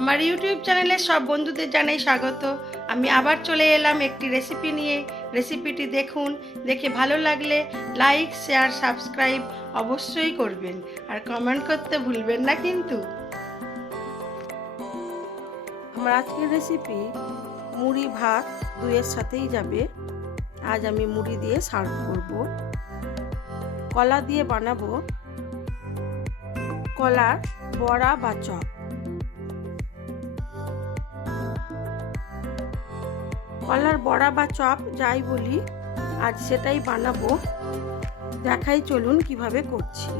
আমার ইউটিউব চ্যানেলে সব বন্ধুদের জানাই স্বাগত। আমি আবার চলে এলাম একটি রেসিপি নিয়ে। রেসিপিটি দেখুন, দেখে ভালো লাগলে লাইক শেয়ার সাবস্ক্রাইব অবশ্যই করবেন। আর কমেন্ট করতে ভুলবেন না কিন্তু। আমার আজকের রেসিপি মুড়ি, ভাত দুইয়ের সাথেই যাবে। আজ আমি মুড়ি দিয়ে সার্ভ করব। কলা দিয়ে বানাবো। কলার বড়া বা চপ। কলার বড়া বা চপ, যাই বলি, আজ সেটাই বানাবো। দেখাই চলুন কীভাবে করছি।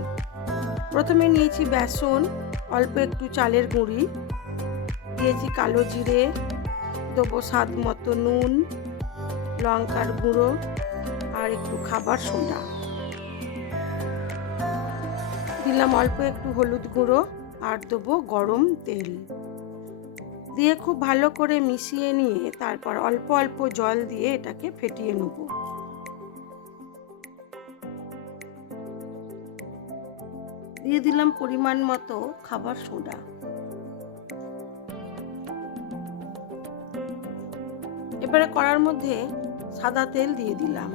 প্রথমে নিয়েছি বেসন, অল্প একটু চালের গুঁড়ি, দিয়েছি কালো জিরে, দেবো স্বাদ মতো নুন, লঙ্কার গুঁড়ো আর একটু খাবার সোডা। দিলাম অল্প একটু হলুদ গুঁড়ো আর দেবো গরম তেল। দিয়ে খুব ভালো করে মিশিয়ে নিয়ে তারপর অল্প অল্প জল দিয়ে এটাকে ফেটিয়ে নেব। দিয়ে দিলাম পরিমাণ মতো খাবার সোডা। এবারে করার মধ্যে সাদা তেল দিয়ে দিলাম।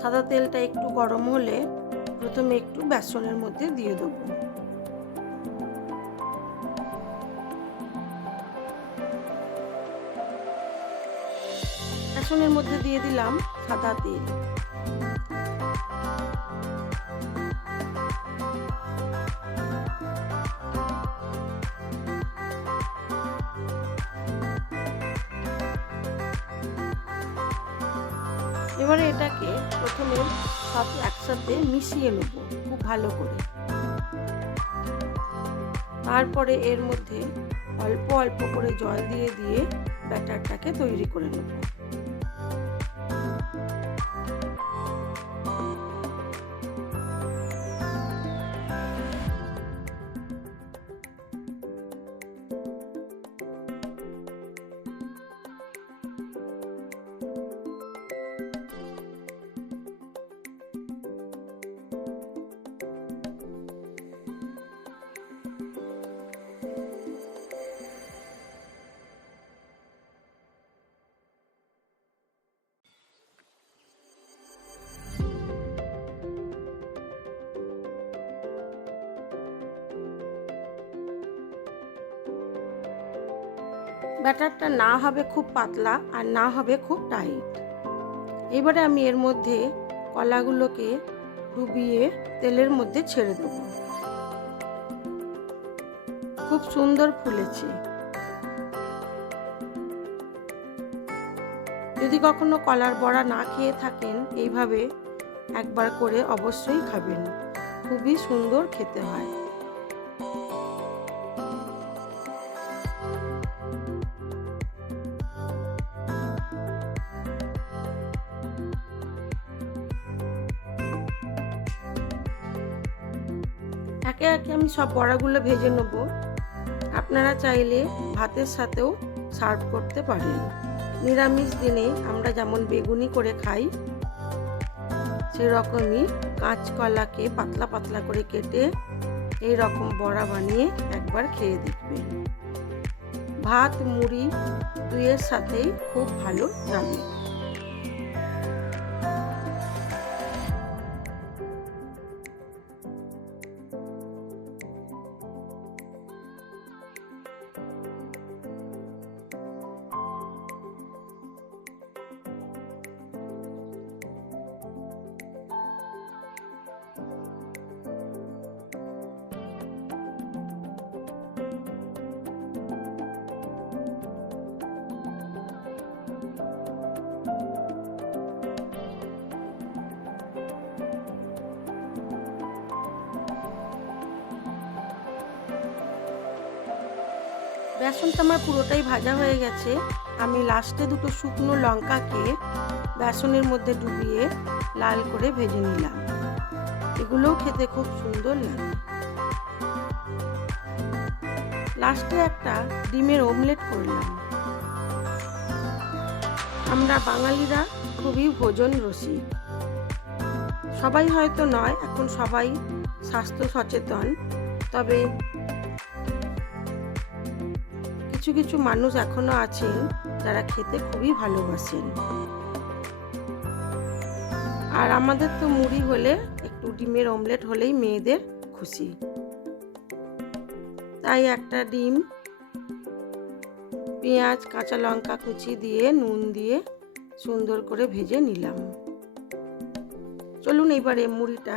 সাদা তেলটা একটু গরম হলে প্রথমে একটু বেসনের মধ্যে দিয়ে দেবো। বেসনের মধ্যে দিয়ে দিলাম সাদা তেল। এবারে এটাকে প্রথমে সব একসাথে মিশিয়ে নেব খুব ভালো করে। তারপরে এর মধ্যে অল্প অল্প করে জল দিয়ে দিয়ে ব্যাটারটাকে তৈরি করে নেব। ব্যাটারটা না হবে খুব পাতলা আর না হবে খুব টাইট। এবারে আমি এর মধ্যে কলাগুলোকে ডুবিয়ে তেলের মধ্যে ছেড়ে দেব। খুব সুন্দর ফুলেছে। যদি কখনো কলার বড়া না খেয়ে থাকেন, এইভাবে একবার করে অবশ্যই খাবেন। খুবই সুন্দর খেতে হয়। একে একে আমি সব বড়াগুলো ভেজে নেব। আপনারা চাইলে ভাতের সাথেও সার্ভ করতে পারেন। নিরামিষ দিনে আমরা যেমন বেগুনি করে খাই, সেরকমই কাঁচকলাকে পাতলা পাতলা করে কেটে এই রকম বড়া বানিয়ে একবার খেয়ে দেখবেন। ভাত, মুড়ি দুইয়ের সাথেই খুব ভালো যাবে বেসনটা আমার পুরোটাই ভাজা হয়ে গেছে। আমি লাস্টে দুটো শুকনো লঙ্কাকে বেসনের মধ্যে ডুবিয়ে লাল করে ভেজে নিলাম। এগুলোও খেতে খুব সুন্দর লাগে। লাস্টে একটা ডিমের অমলেট করলাম। আমরা বাঙালিরা খুবই ভোজন রসিক। সবাই হয়তো নয়, এখন সবাই স্বাস্থ্য সচেতন। তবে কিছু কিছু মানুষ এখনও আছেন যারা খেতে খুবই ভালোবাসেন। আর আমাদের তো মুড়ি হলে, একটু ডিমের অমলেট হলেই মেয়েদের খুশি। তাই একটা ডিম, পেঁয়াজ, কাঁচা লঙ্কা কুচি দিয়ে, নুন দিয়ে সুন্দর করে ভেজে নিলাম। চলুন এবারে মুড়িটা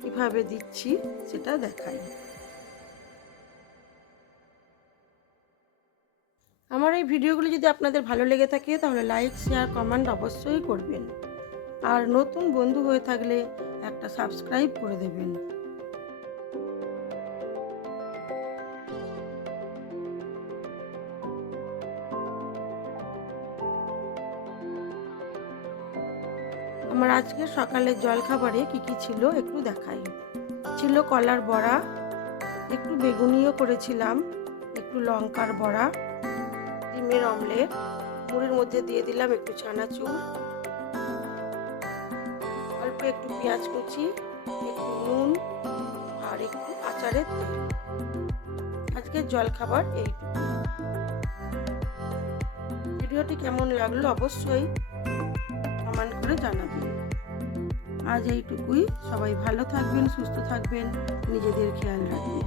কীভাবে দিচ্ছি সেটা দেখাই। এই ভিডিওগুলি যদি আপনাদের ভালো লেগে থাকে, তাহলে লাইক শেয়ার কমেন্ট অবশ্যই করবেন। আর নতুন বন্ধু হয়ে থাকলে একটা সাবস্ক্রাইব করে দেবেন। আমার আজকে সকালের জলখাবারে কি কি ছিল একটু দেখাই। ছিল কলার বড়া, একটু বেগুনিও করেছিলাম, একটু লঙ্কার বড়া ডিমের অমলেট। মুড়ির মধ্যে দিয়ে দিলাম একটু চানাচুর। অল্প একটু পেঁয়াজ কুচি, একটু নুন আর একটু আচারের তেল। আজকের জলখাবার এইটুকু ভিডিওটি কেমন লাগল অবশ্যই কমেন্ট করে জানাবেন। আজ এইটুকুই। সবাই ভালো থাকবেন, সুস্থ থাকবেন, নিজেদের খেয়াল রাখবেন।